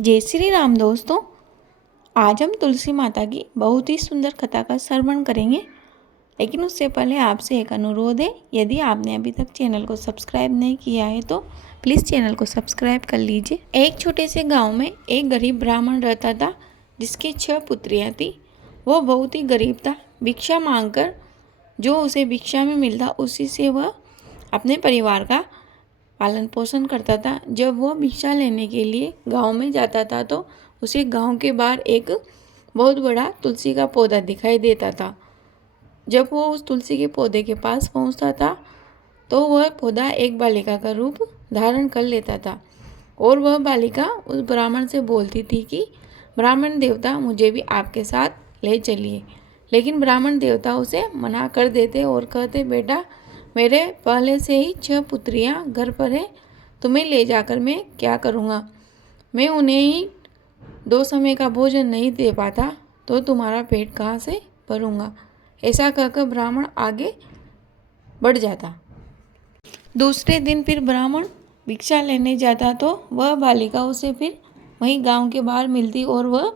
जय श्री राम दोस्तों। आज हम तुलसी माता की बहुत ही सुंदर कथा का श्रवण करेंगे, लेकिन उससे पहले आपसे एक अनुरोध है। यदि आपने अभी तक चैनल को सब्सक्राइब नहीं किया है तो प्लीज़ चैनल को सब्सक्राइब कर लीजिए। एक छोटे से गांव में एक गरीब ब्राह्मण रहता था, जिसकी 6 पुत्रियां थी। वो बहुत ही गरीब था। भिक्षा मांगकर जो उसे भिक्षा में मिलता उसी से वह अपने परिवार का पालन पोषण करता था। जब वो भिक्षा लेने के लिए गांव में जाता था तो उसे गांव के बाहर एक बहुत बड़ा तुलसी का पौधा दिखाई देता था। जब वो उस तुलसी के पौधे के पास पहुंचता था तो वह पौधा एक बालिका का रूप धारण कर लेता था और वह बालिका उस ब्राह्मण से बोलती थी कि ब्राह्मण देवता, मुझे भी आपके साथ ले चलिए। लेकिन ब्राह्मण देवता उसे मना कर देते और कहते, बेटा, मेरे पहले से ही 6 पुत्रियां घर पर हैं, तुम्हें ले जाकर मैं क्या करूँगा। मैं उन्हें ही 2 समय का भोजन नहीं दे पाता तो तुम्हारा पेट कहाँ से भरूँगा। ऐसा कहकर ब्राह्मण आगे बढ़ जाता। दूसरे दिन फिर ब्राह्मण भिक्षा लेने जाता तो वह बालिका उसे फिर वहीं गांव के बाहर मिलती और वह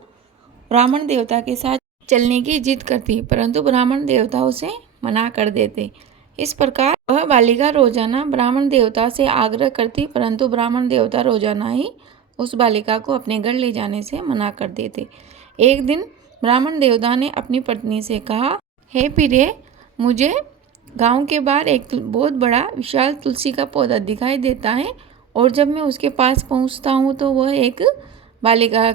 ब्राह्मण देवता के साथ चलने की जिद करती, परंतु ब्राह्मण देवता उसे मना कर देते। इस प्रकार वह बालिका रोजाना ब्राह्मण देवता से आग्रह करती, परंतु ब्राह्मण देवता रोजाना ही उस बालिका को अपने घर ले जाने से मना कर देते। एक दिन ब्राह्मण देवता ने अपनी पत्नी से कहा, हे प्रिय, मुझे गांव के बाहर एक बहुत बड़ा विशाल तुलसी का पौधा दिखाई देता है और जब मैं उसके पास पहुंचता हूं तो वह एक बालिका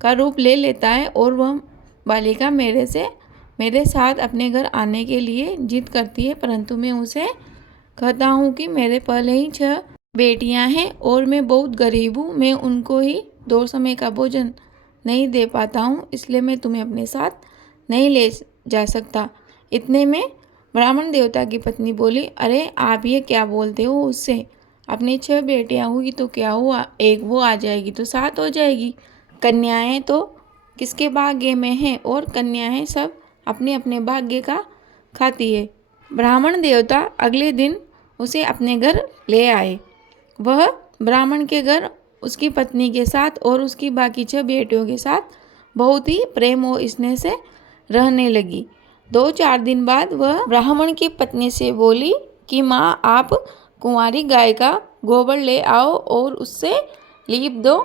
का रूप ले लेता है और वह बालिका मेरे साथ अपने घर आने के लिए जिद करती है, परंतु मैं उसे कहता हूँ कि मेरे पहले ही 6 बेटियां हैं और मैं बहुत गरीब हूँ, मैं उनको ही 2 समय का भोजन नहीं दे पाता हूँ, इसलिए मैं तुम्हें अपने साथ नहीं ले जा सकता। इतने में ब्राह्मण देवता की पत्नी बोली, अरे आप ये क्या बोलते हो, उससे अपनी 6 बेटियां हुई तो क्या हुआ, एक वो आ जाएगी तो 7 हो जाएगी। कन्याएं तो किसके भाग्य में हैं और कन्याएं सब अपने अपने भाग्य का खाती है। ब्राह्मण देवता अगले दिन उसे अपने घर ले आए। वह ब्राह्मण के घर उसकी पत्नी के साथ और उसकी बाकी 6 बेटियों के साथ बहुत ही प्रेम और स्नेह से रहने लगी। 2-4 दिन बाद वह ब्राह्मण की पत्नी से बोली कि माँ, आप कुंवारी गाय का गोबर ले आओ और उससे लीप दो,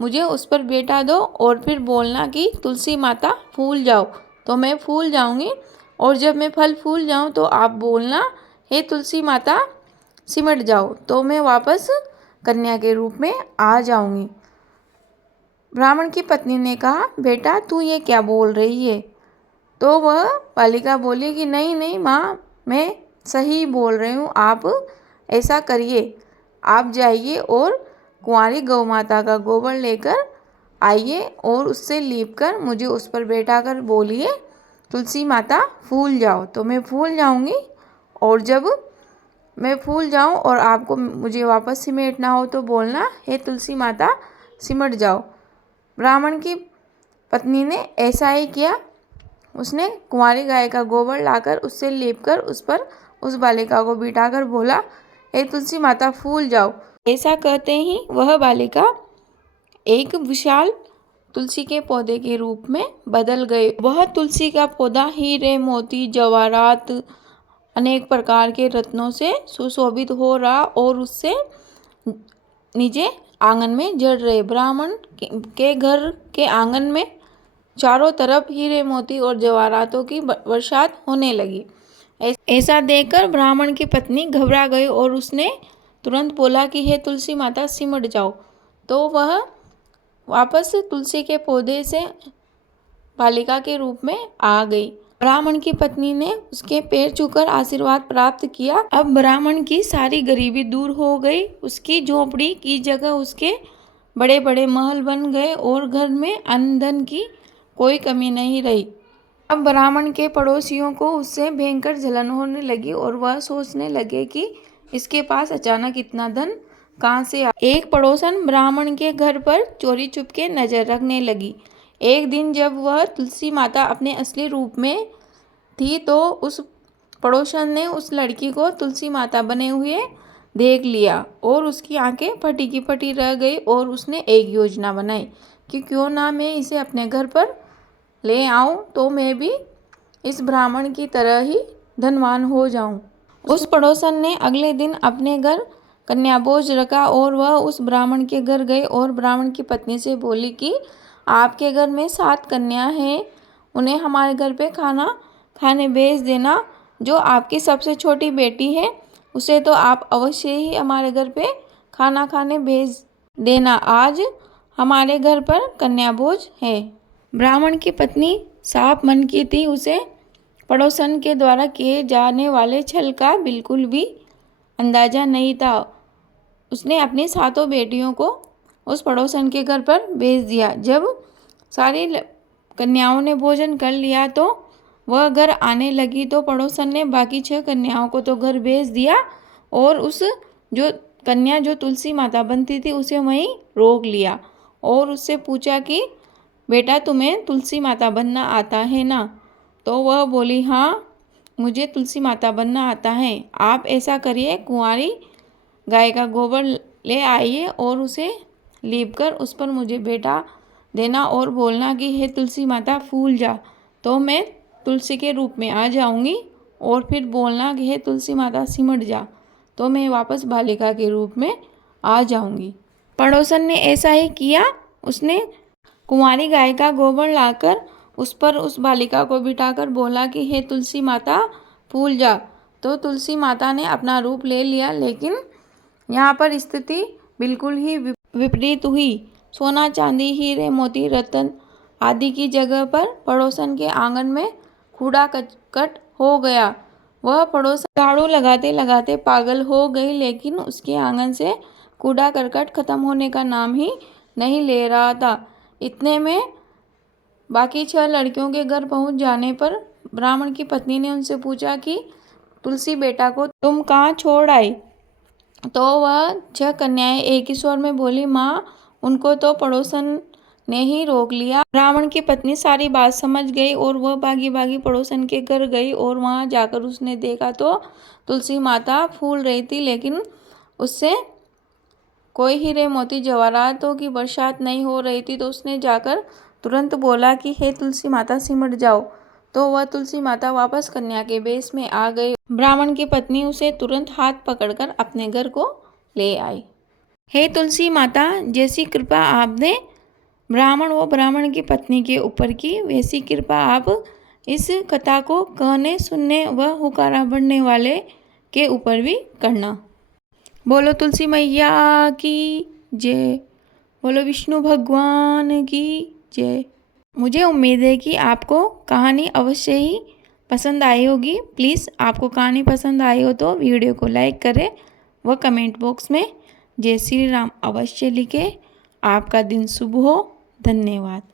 मुझे उस पर बेटा दो और फिर बोलना कि तुलसी माता फूल जाओ, तो मैं फूल जाऊंगी और जब मैं फल फूल जाऊं तो आप बोलना, हे तुलसी माता सिमट जाओ, तो मैं वापस कन्या के रूप में आ जाऊंगी। ब्राह्मण की पत्नी ने कहा, बेटा तू ये क्या बोल रही है। तो वह बालिका बोली कि नहीं नहीं माँ, मैं सही बोल रही हूँ, आप ऐसा करिए, आप जाइए और कुंवारी गौ माता का गोबर लेकर आइए और उससे लीप कर मुझे उस पर बैठा कर बोलिए, तुलसी माता फूल जाओ, तो मैं फूल जाऊंगी और जब मैं फूल जाऊं और आपको मुझे वापस सिमटना हो तो बोलना, हे तुलसी माता सिमट जाओ। ब्राह्मण की पत्नी ने ऐसा ही किया। उसने कुंवारी गाय का गोबर लाकर उससे लेपकर उस पर उस बालिका को बिठाकर बोला, हे तुलसी माता फूल जाओ। ऐसा कहते ही वह बालिका एक विशाल तुलसी के पौधे के रूप में बदल गए। वह तुलसी का पौधा हीरे, मोती, जवाहरात, अनेक प्रकार के रत्नों से सुशोभित हो रहा और उससे नीचे आंगन में जड़ रहे। ब्राह्मण के घर के आंगन में चारों तरफ हीरे, मोती और जवाहरातों की बरसात होने लगी। ऐसा देखकर ब्राह्मण की पत्नी घबरा गई और उसने तुरंत बोला कि हे तुलसी माता सिमट जाओ, तो वह वापस तुलसी के पौधे से बालिका के रूप में आ गई। ब्राह्मण की पत्नी ने उसके पैर छूकर आशीर्वाद प्राप्त किया। अब ब्राह्मण की सारी गरीबी दूर हो गई। उसकी झोपड़ी की जगह उसके बड़े बड़े महल बन गए और घर में अन्न धन की कोई कमी नहीं रही। अब ब्राह्मण के पड़ोसियों को उससे भयंकर जलन होने लगी और वह सोचने लगे कि इसके पास अचानक इतना धन कहाँ से आया। एक पड़ोसन ब्राह्मण के घर पर चोरी चुपके नजर रखने लगी। एक दिन जब वह तुलसी माता अपने असली रूप में थी तो उस पड़ोसन ने उस लड़की को तुलसी माता बने हुए देख लिया और उसकी आंखें फटी की फटी रह गई और उसने एक योजना बनाई कि क्यों ना मैं इसे अपने घर पर ले आऊं तो मैं भी इस ब्राह्मण की तरह ही धनवान हो जाऊं। उस पड़ोसन ने अगले दिन अपने घर कन्या भोज रखा और वह उस ब्राह्मण के घर गई और ब्राह्मण की पत्नी से बोली कि आपके घर में 7 कन्या हैं, उन्हें हमारे घर पे खाना खाने भेज देना। जो आपकी सबसे छोटी बेटी है उसे तो आप अवश्य ही हमारे घर पे खाना खाने भेज देना, आज हमारे घर पर कन्या भोज है। ब्राह्मण की पत्नी साफ मन की थी, उसे पड़ोसन के द्वारा किए जाने वाले छल का बिल्कुल भी अंदाजा नहीं था। उसने अपनी 7 बेटियों को उस पड़ोसन के घर पर भेज दिया। जब सारी कन्याओं ने भोजन कर लिया तो वह घर आने लगी तो पड़ोसन ने बाकी 6 कन्याओं को तो घर भेज दिया और उस जो कन्या जो तुलसी माता बनती थी उसे वहीं रोक लिया और उससे पूछा कि बेटा तुम्हें तुलसी माता बनना आता है ना? तो वह बोली हाँ, मुझे तुलसी माता बनना आता है। आप ऐसा करिए, कुंवारी गाय का गोबर ले आइए और उसे लीप कर उस पर मुझे बेटा देना और बोलना कि हे तुलसी माता फूल जा, तो मैं तुलसी के रूप में आ जाऊंगी और फिर बोलना कि हे तुलसी माता सिमट जा, तो मैं वापस बालिका के रूप में आ जाऊंगी। पड़ोसन ने ऐसा ही किया। उसने कुंवारी गाय का गोबर लाकर उस पर उस बालिका को बिठाकर बोला कि हे तुलसी माता फूल जा, तो तुलसी माता ने अपना रूप ले लिया। लेकिन यहाँ पर स्थिति बिल्कुल ही विपरीत हुई। सोना चांदी हीरे मोती रत्न आदि की जगह पर पड़ोसन के आंगन में कूड़ा कचकट हो गया। वह पड़ोसन झाड़ू लगाते लगाते पागल हो गई, लेकिन उसके आंगन से कूड़ा करकट खत्म होने का नाम ही नहीं ले रहा था। इतने में बाकी 6 लड़कियों के घर पहुंच जाने पर ब्राह्मण की पत्नी ने उनसे पूछा कि तुलसी बेटा को तुम कहाँ छोड़ आई? तो वह 6 कन्याएं एक ही स्वर में बोली माँ, उनको तो पड़ोसन ने ही रोक लिया। ब्राह्मण की पत्नी सारी बात समझ गई और वह भागी भागी पड़ोसन के घर गई और वहां जाकर उसने देखा तो तुलसी माता फूल रही थी, लेकिन उससे कोई हीरे मोती जवाहरातों की बरसात नहीं हो रही थी। तो उसने जाकर तुरंत बोला कि हे तुलसी माता सिमट जाओ, तो वह तुलसी माता वापस कन्या के वेश में आ गई। ब्राह्मण की पत्नी उसे तुरंत हाथ पकड़कर अपने घर को ले आई। हे तुलसी माता, जैसी कृपा आपने ब्राह्मण व ब्राह्मण की पत्नी के ऊपर की, वैसी कृपा आप इस कथा को कहने सुनने व हुकारा बढ़ने वाले के ऊपर भी करना। बोलो तुलसी मैया की जय, बोलो विष्णु भगवान की जय। मुझे उम्मीद है कि आपको कहानी अवश्य ही पसंद आई होगी। प्लीज़ आपको कहानी पसंद आई हो तो वीडियो को लाइक करें व कमेंट बॉक्स में जय श्री राम अवश्य लिखें। आपका दिन शुभ हो। धन्यवाद।